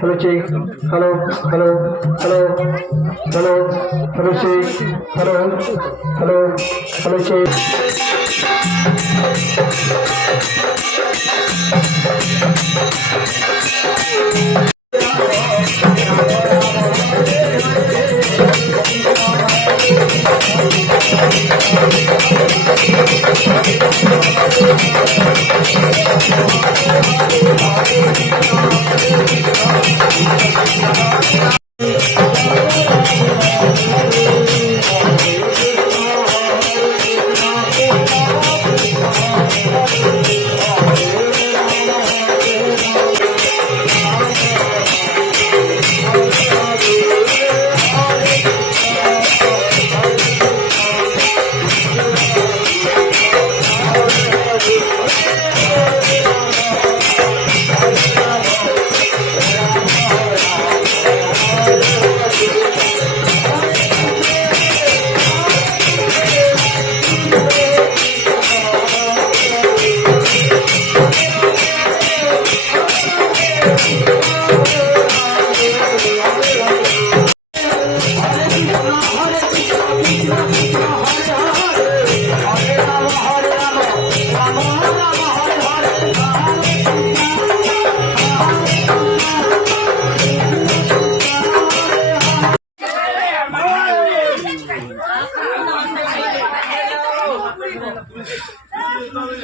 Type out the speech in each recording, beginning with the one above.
Hello check hello hello hello hello hello check hello hello hello check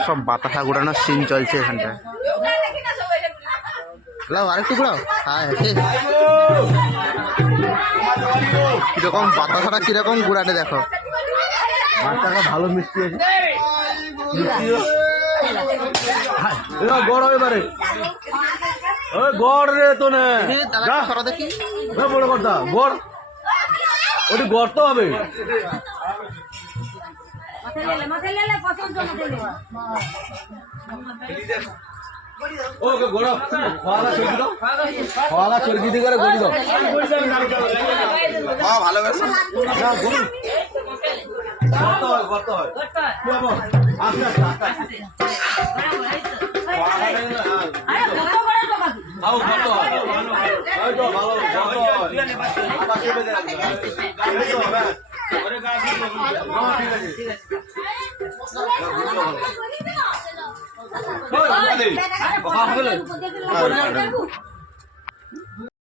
सब বাতাসা ঘোরানোর scene চলছে এখানটায়। আরেকটু ঘোরাও। হ্যাঁ কিরকম বাতাসাটা কিরকম ঘোরাতে দেখো। বাতাসা ভালো মিষ্টি আছে। গড় এবারে গড় রে তো না দেখি বড় কথা গড় ওটি গড় তো হবে। ওকে গোড়া খাওয়া চর্বি দাও খাওয়া চর্বি দিয়ে করে গড়ি দাও। হ্যাঁ ভালো আছে না গড়ি গর্ত হয় আস্তে আস্তে ভালো গর্ত হয় ওই তো ভালো গর্ত হয় আবার চেপে দেয়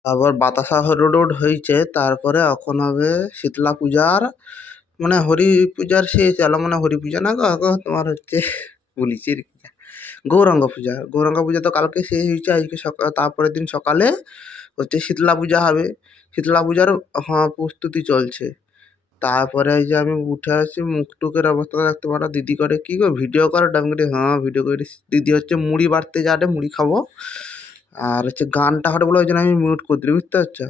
তারপর বাতাসা রোড হয়েছে। তারপরে এখন হবে শীতলা পূজার মানে হরি পূজার শেষ এলো মানে হরি পূজা না গো তোমার হচ্ছে বলিছি গৌরাঙ্গ পূজা। গৌরাঙ্গ পূজা তো কালকে শেষ হয়েছে। আজকে সকাল তারপরের দিন সকালে হচ্ছে শীতলা পূজা হবে। শীতলা পূজার প্রস্তুতি চলছে। তারপরে এই যে আমি উঠে আসছি মুখ টুকের অবস্থা দেখতে পারো। দিদি করে কি গো ভিডিও করো ডাঙ্গি? হ্যাঁ ভিডিও করে। দিদি হচ্ছে মুড়ি বাড়তে যাবে মুড়ি খাবো আর হচ্ছে গানটা হটে বলে ওই জন্য আমি মিউট করে দিই বুঝতে পারছো।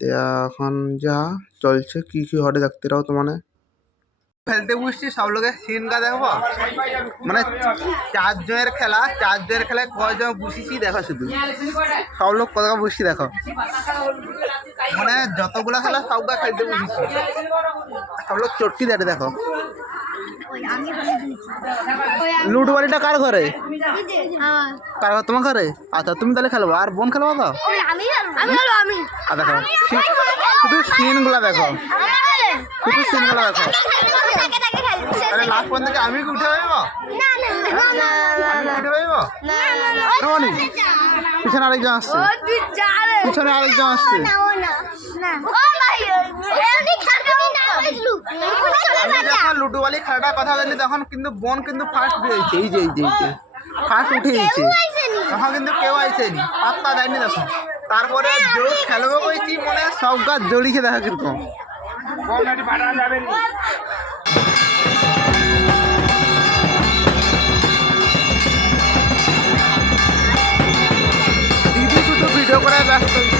দেয়া এখন যা চলছে কি কি হটে দেখতে রাও তো মানে খেলতে বুঝছি সব লোকের সিনটা দেখবো মানে 4 জনের খেলা 4 জনের খেলায় কয়জন বুঝিছি দেখো শুধু সব লোক কত বুঝছি দেখো মানে যতগুলা খেলা সবগুলা খেলতে বুঝিছি সব লোক চট্টি দেয় দেখো। লুডো বাড়িটা কার ঘরে? কার ঘর? তোমার ঘরে? আচ্ছা তুমি তাহলে খেলবো আর বোন খেলবো তো? দেখো শুধু সিনগুলা দেখো শুধু সিনগুলা দেখো। আরে লাস্ট পয়েন্ট থেকে আমি কি উঠে পাইব? উঠে পাইব? পিছনে আরেকজন আসছে পিছনে আরেকজন আসছে। আমি যখন লুডোবালি খেলাটার কথা বলি তখন কিন্তু বোন কিন্তু ফার্স্ট পেয়েছে। এই যে ফার্স্ট উঠে গেছে তখন কিন্তু কেউ আইসেনি পাত্তা দেয়নি তখন। তারপরে জোর খেলবো কইছি মনে সব গাছ জড়িয়ে দেখা কিরকম দিদি শুধু ভিডিও করে ব্যস্ত।